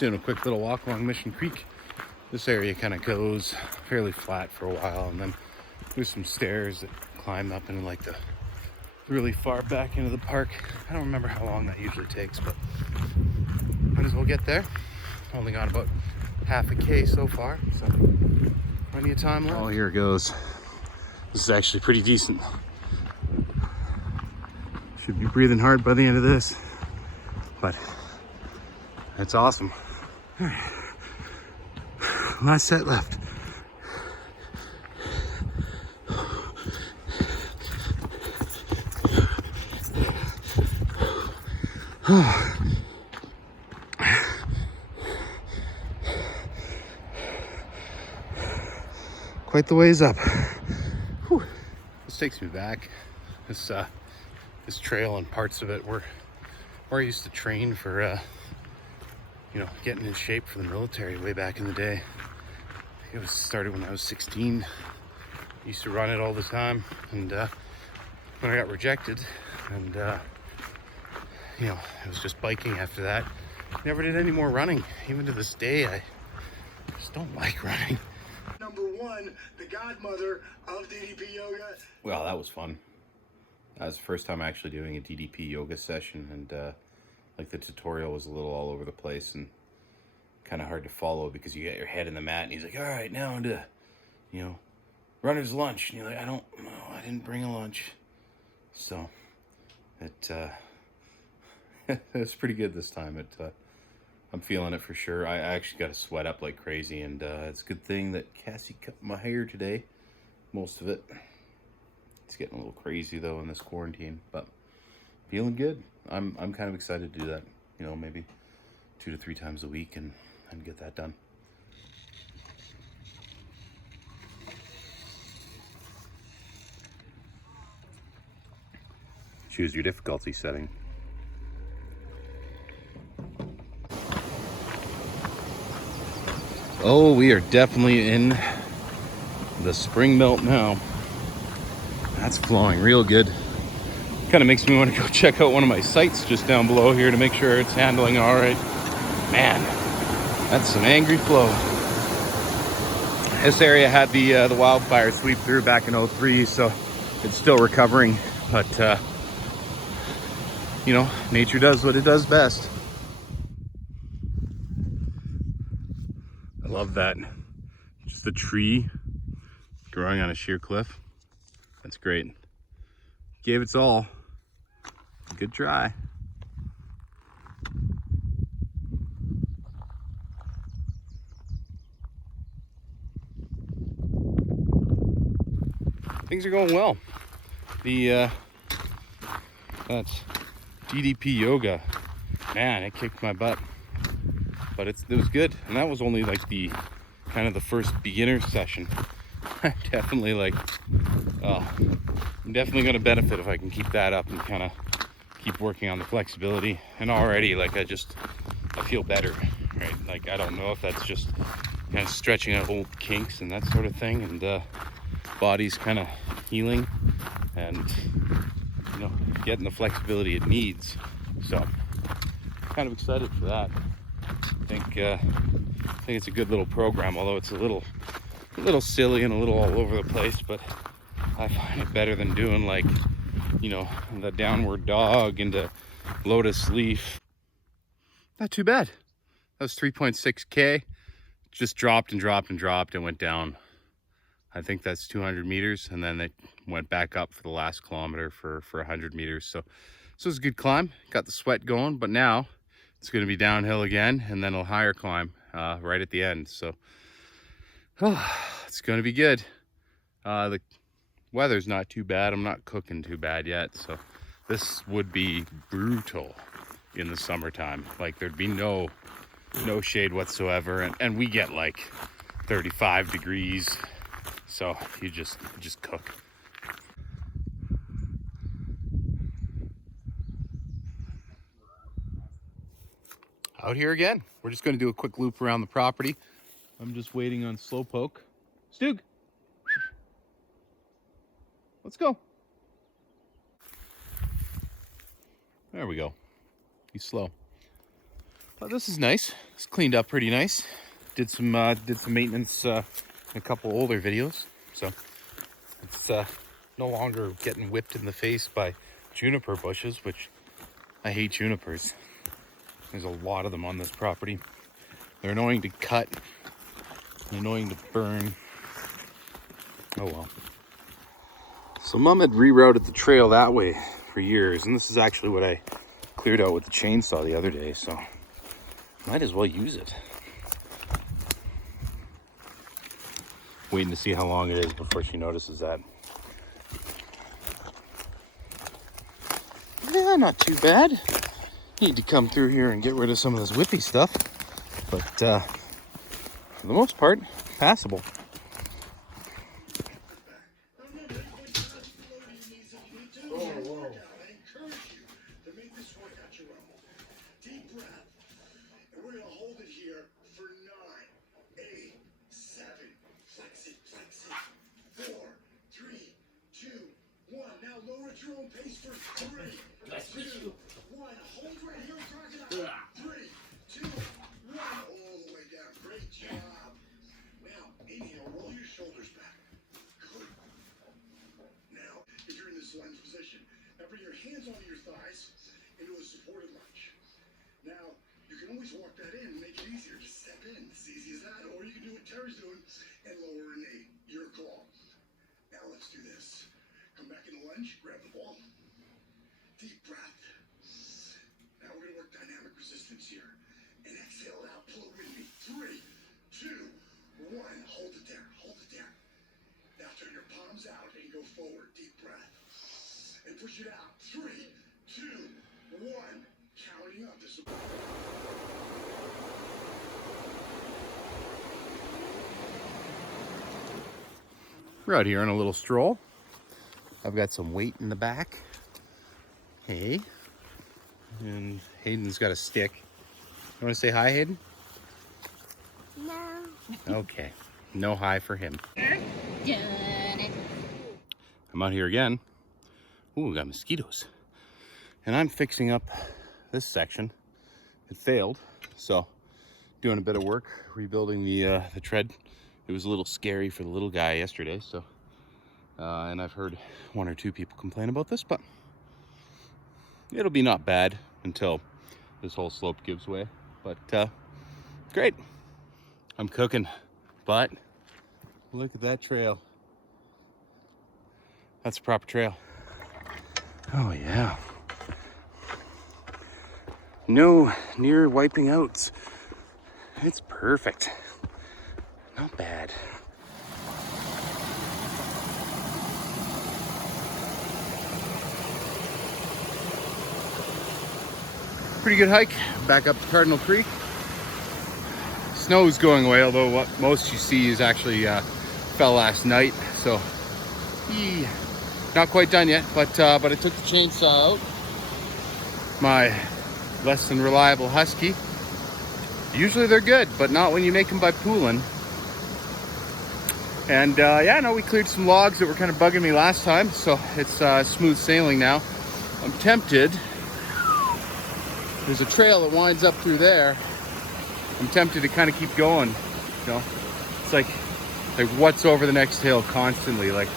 doing a quick little walk along Mission Creek. This area kind of goes fairly flat for a while, and then there's some stairs that climb up into like the really far back into the park. I don't remember how long that usually takes, but might as well get there. Only got about half a K so far, so plenty of time left. Oh, here it goes. This is actually pretty decent. Should be breathing hard by the end of this, but it's awesome. All right. Last set left. Quite the ways up. Whew. This takes me back. This trail and parts of it were where I used to train for, getting in shape for the military way back in the day. It was started when I was 16. I used to run it all the time, and when I got rejected, and it was just biking after that. Never did any more running. Even to this day, I just don't like running. Number one, the godmother of DDP yoga. Well, that was fun. That was the first time actually doing a DDP yoga session, and the tutorial was a little all over the place and kind of hard to follow because you got your head in the mat and he's like, all right, now into, runner's lunch. And you're like, I don't know, I didn't bring a lunch. So it's pretty good this time. I'm feeling it for sure. I actually got to sweat up like crazy, and it's a good thing that Cassie cut my hair today, most of it. It's getting a little crazy though in this quarantine, but feeling good. I'm kind of excited to do that, maybe 2 to 3 times a week and get that done. Choose your difficulty setting. Oh, we are definitely in the spring melt now. That's flowing real good. Kind of makes me want to go check out one of my sites just down below here to make sure it's handling all right. Man, that's some angry flow. This area had the wildfire sweep through back in 03, so it's still recovering. But nature does what it does best. I love that. Just a tree growing on a sheer cliff. That's great. Gave its all. Good try. Things are going well. That's DDP yoga. Man, it kicked my butt. But it was good. And that was only like the first beginner session. I'm definitely going to benefit if I can keep that up and kind of keep working on the flexibility. And already I feel better, right? Like, I don't know if that's just kind of stretching out old kinks and that sort of thing, and body's kind of healing and getting the flexibility it needs. So kind of excited for that. I think it's a good little program, although it's a little silly and a little all over the place, but I find it better than doing the downward dog into lotus leaf. Not too bad. That was 3.6K. Just dropped and dropped and dropped and went down. I think that's 200 meters, and then it went back up for the last kilometer for 100 meters. So it was a good climb. Got the sweat going, but now it's going to be downhill again, and then a higher climb right at the end. So it's going to be good. The weather's not too bad. I'm not cooking too bad yet, so this would be brutal in the summertime. Like, there'd be no shade whatsoever, and we get like 35 degrees, so you just cook. Out here again. We're just going to do a quick loop around the property. I'm just waiting on Slowpoke. Stug, let's go. There we go. He's slow. But this is nice. It's cleaned up pretty nice. Did some maintenance in a couple older videos, so it's no longer getting whipped in the face by juniper bushes, which I hate junipers. There's a lot of them on this property. They're annoying to cut, annoying to burn. Oh well. So Mom had rerouted the trail that way for years, and this is actually what I cleared out with the chainsaw the other day, so might as well use it. Waiting to see how long it is before she notices that. Yeah, not too bad. Need to come through here and get rid of some of this whippy stuff, but for the most part, passable. At your own pace for 3, 2, 1. Hold right here, crocodile. 3, 2, 1. All the way down. Great job. Now, inhale. Roll your shoulders back. Good. Now, if you're in this lunge position, now bring your hands onto your thighs into a supported lunge. Now, you can always walk that in and make it easier. Just step in. It's as easy as that. Or you can do what Terry's doing and lower a knee. Your call. Now, let's do this. Come back in the lunge, grab the ball. Deep breath. Now we're going to work dynamic resistance here. And exhale it out. Pull it with me. 3, 2, 1. Hold it there. Hold it there. Now turn your palms out and go forward. Deep breath. And push it out. 3, 2, 1. Counting up. This will... We're out here on a little stroll. I've got some weight in the back. Hey. And Hayden's got a stick. You want to say hi, Hayden? No. Okay. No hi for him. Done it. I'm out here again. Ooh, we got mosquitoes. And I'm fixing up this section. It failed. So, doing a bit of work, rebuilding the tread. It was a little scary for the little guy yesterday, so... and I've heard 1 or 2 people complain about this, but it'll be not bad until this whole slope gives way. But great. I'm cooking, but look at that trail. That's a proper trail. Oh yeah. No near wiping outs. It's perfect. Not bad. Pretty good hike back up to Cardinal Creek. Snow's going away, although what most you see is actually fell last night, so not quite done yet, but I took the chainsaw out. My less than reliable husky. Usually they're good, but not when you make them by pooling. And yeah, no, we cleared some logs that were kind of bugging me last time, so it's smooth sailing now. I'm tempted. There's a trail that winds up through there. I'm tempted to kind of keep going, you know. It's like what's over the next hill constantly. Like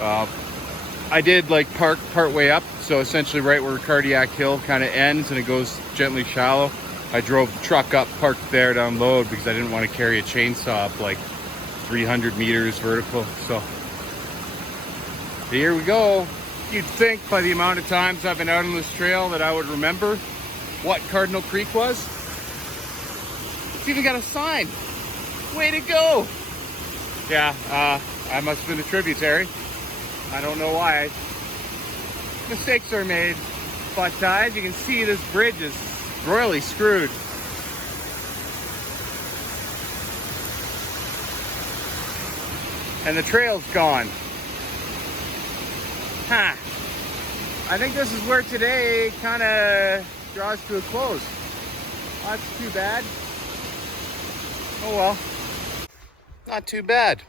I did like park part way up, so essentially right where Cardiac Hill kind of ends and it goes gently shallow. I drove the truck up, parked there to unload because I didn't want to carry a chainsaw up like 300 meters vertical. So here we go. You'd think by the amount of times I've been out on this trail that I would remember what Cardinal Creek was. It's even got a sign. Way to go. Yeah, I must have been a tributary. I don't know why. Mistakes are made. But as you can see, this bridge is royally screwed. And the trail's gone. Huh. I think this is where today kind of draws to a close. That's too bad. Oh well. Not too bad.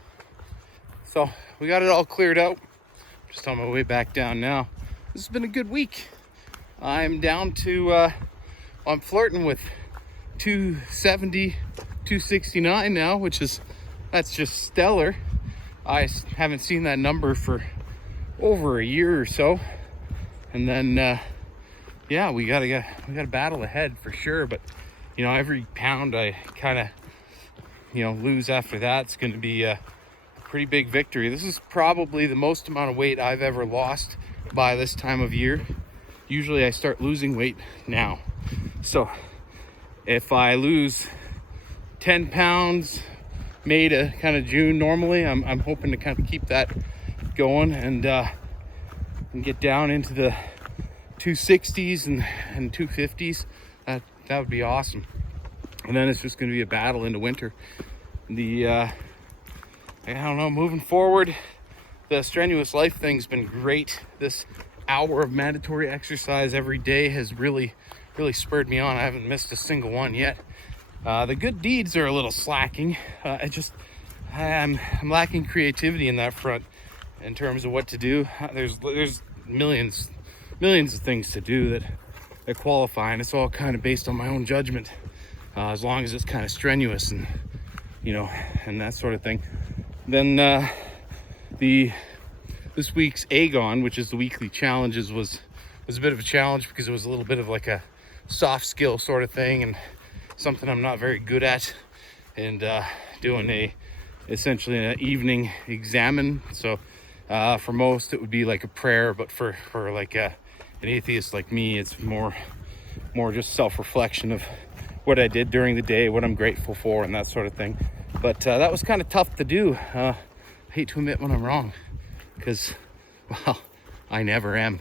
So we got it all cleared out. Just on my way back down now. This has been a good week. I'm down to, I'm flirting with 270, 269 now, that's just stellar. I haven't seen that number for over a year or so. And then yeah, we got a battle ahead for sure. But you know, every pound I kind of, you know, lose after that, it's going to be a pretty big victory. This is probably the most amount of weight I've ever lost by this time of year. Usually I start losing weight now. So if I lose 10 pounds May to kind of June normally, I'm hoping to kind of keep that going and get down into the 260s and 250s. That would be awesome. And then it's just going to be a battle into winter. I don't know, moving forward, the strenuous life thing's been great. This hour of mandatory exercise every day has really spurred me on. I haven't missed a single one yet. The good deeds are a little slacking. I'm lacking creativity in that front in terms of what to do. There's millions of things to do that qualify, and it's all kind of based on my own judgment, as long as it's kind of strenuous and, you know, and that sort of thing. Then this week's Agon, which is the weekly challenges, was a bit of a challenge because it was a little bit of like a soft skill sort of thing and something I'm not very good at, and doing essentially an evening examine. So for most it would be like a prayer, but for like an atheist like me, it's more just self-reflection of what I did during the day, what I'm grateful for, and that sort of thing. But that was kind of tough to do. I hate to admit when I'm wrong, because, well, I never am.